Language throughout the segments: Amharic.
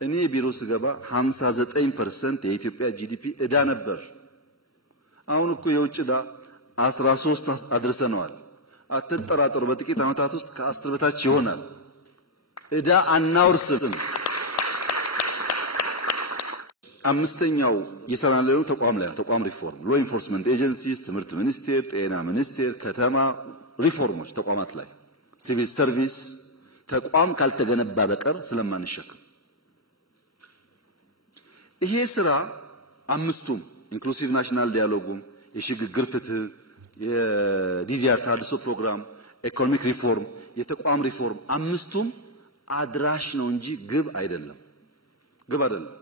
እኔ ቢሮ ስገባ 59% የኢትዮጵያ ጂዲፒ እዳ ነበር። አሁን እኮ የውጭ እዳ 13 አድርሰነዋል። አትጠራጠሩ፣ በጥቂት ዓመታት ውስጥ ከ10 በታች ይሆናል። እዳ አናውርስም። አምስተኛው የሰራነው ተቋም ሪፎርም ሎ ኢንፎርስመንት ኤጀንሲስ፣ ትምህርት ሚኒስቴር፣ ጤና ሚኒስቴር፣ ከተማ ሪፎርሞች ተቋማት ላይ ሲቪል ሰርቪስ ተቋም ካልተገነባ በቀር ስለማንሸክም ይሄ ስራ አምስቱም ኢንክሉሲቭ ናሽናል ዳያሎጉም፣ የሽግግር ፍትህ፣ የዲዲአር ታድሶ ፕሮግራም፣ ኢኮኖሚክ ሪፎርም፣ የተቋም ሪፎርም አምስቱም አድራሽ ነው እንጂ ግብ አይደለም። ግብ አይደለም።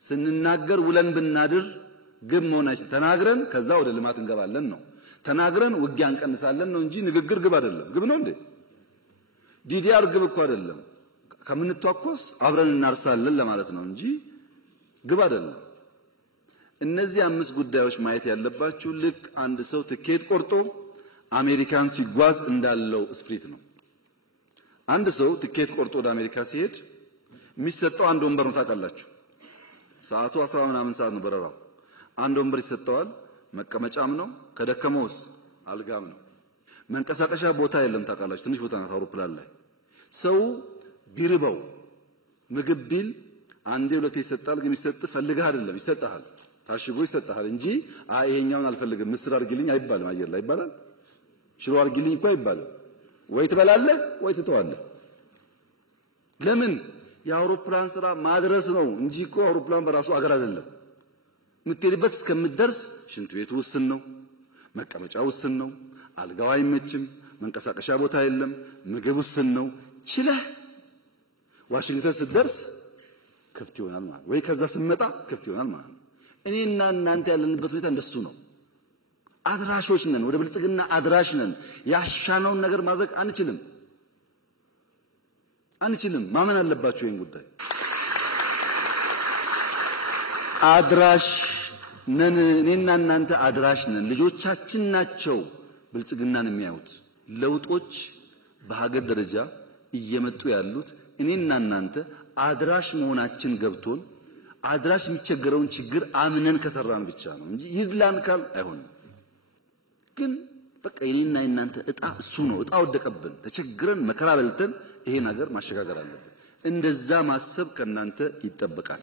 ስንናገር ውለን ብናድር ግብ መሆናችን ተናግረን ከዛ ወደ ልማት እንገባለን ነው። ተናግረን ውጊያ እንቀንሳለን ነው እንጂ ንግግር ግብ አይደለም። ግብ ነው እንዴ? ዲዲአር ግብ እኮ አይደለም። ከምንተዋኮስ አብረን እናርሳለን ለማለት ነው እንጂ ግብ አይደለም። እነዚህ አምስት ጉዳዮች ማየት ያለባችሁ ልክ አንድ ሰው ትኬት ቆርጦ አሜሪካን ሲጓዝ እንዳለው ስፕሪት ነው። አንድ ሰው ትኬት ቆርጦ ወደ አሜሪካ ሲሄድ የሚሰጠው አንድ ወንበር ነው። ታውቃላችሁ፣ ሰዓቱ 10 ምናምን ሰዓት ነው በረራው። አንድ ወንበር ይሰጠዋል። መቀመጫም ነው፣ ከደከመውስ አልጋም ነው። መንቀሳቀሻ ቦታ የለም። ታውቃላችሁ፣ ትንሽ ቦታ ናት አውሮፕላን ላይ። ሰው ቢርበው ምግብ ቢል አንዴ ሁለቴ ይሰጣል። ግን ይሰጥ ፈልገህ አይደለም፣ ይሰጣል። ታሽጎ ይሰጣል እንጂ ይሄኛውን አልፈልግም ምስር አርግልኝ አይባልም። አየር ላይ ይባላል። ሽሮ አርግልኝ እኮ አይባልም። ወይ ትበላለህ ወይ ትተዋለህ። ለምን? የአውሮፕላን ስራ ማድረስ ነው እንጂ እኮ አውሮፕላን በራሱ አገር አይደለም። የምትሄድበት እስከምትደርስ ሽንት ቤቱ ውስን ነው፣ መቀመጫው ውስን ነው፣ አልጋው አይመችም፣ መንቀሳቀሻ ቦታ የለም፣ ምግብ ውስን ነው። ችለህ ዋሽንግተን ስትደርስ ክፍት ይሆናል ማለት ወይ ከዛ ስመጣ ክፍት ይሆናል ማለት። እኔና እናንተ ያለንበት ሁኔታ እንደሱ ነው። አድራሾች ነን፣ ወደ ብልጽግና አድራሽ ነን። ያሻነውን ነገር ማድረግ አንችልም። ማመን አለባችሁ ይሄን ጉዳይ። አድራሽ ነን። እኔና እናንተ አድራሽ ነን። ልጆቻችን ናቸው ብልጽግናን የሚያዩት። ለውጦች በሀገር ደረጃ እየመጡ ያሉት እኔና እናንተ አድራሽ መሆናችን ገብቶን አድራሽ የሚቸገረውን ችግር አምነን ከሰራን ብቻ ነው እንጂ ይድላን ካል አይሆንም። ግን በቃ የኔና የናንተ እጣ እሱ ነው። እጣ ወደቀብን፣ ተቸግረን መከራ በልተን ይሄን ሀገር ማሸጋገር አለብን። እንደዛ ማሰብ ከናንተ ይጠበቃል።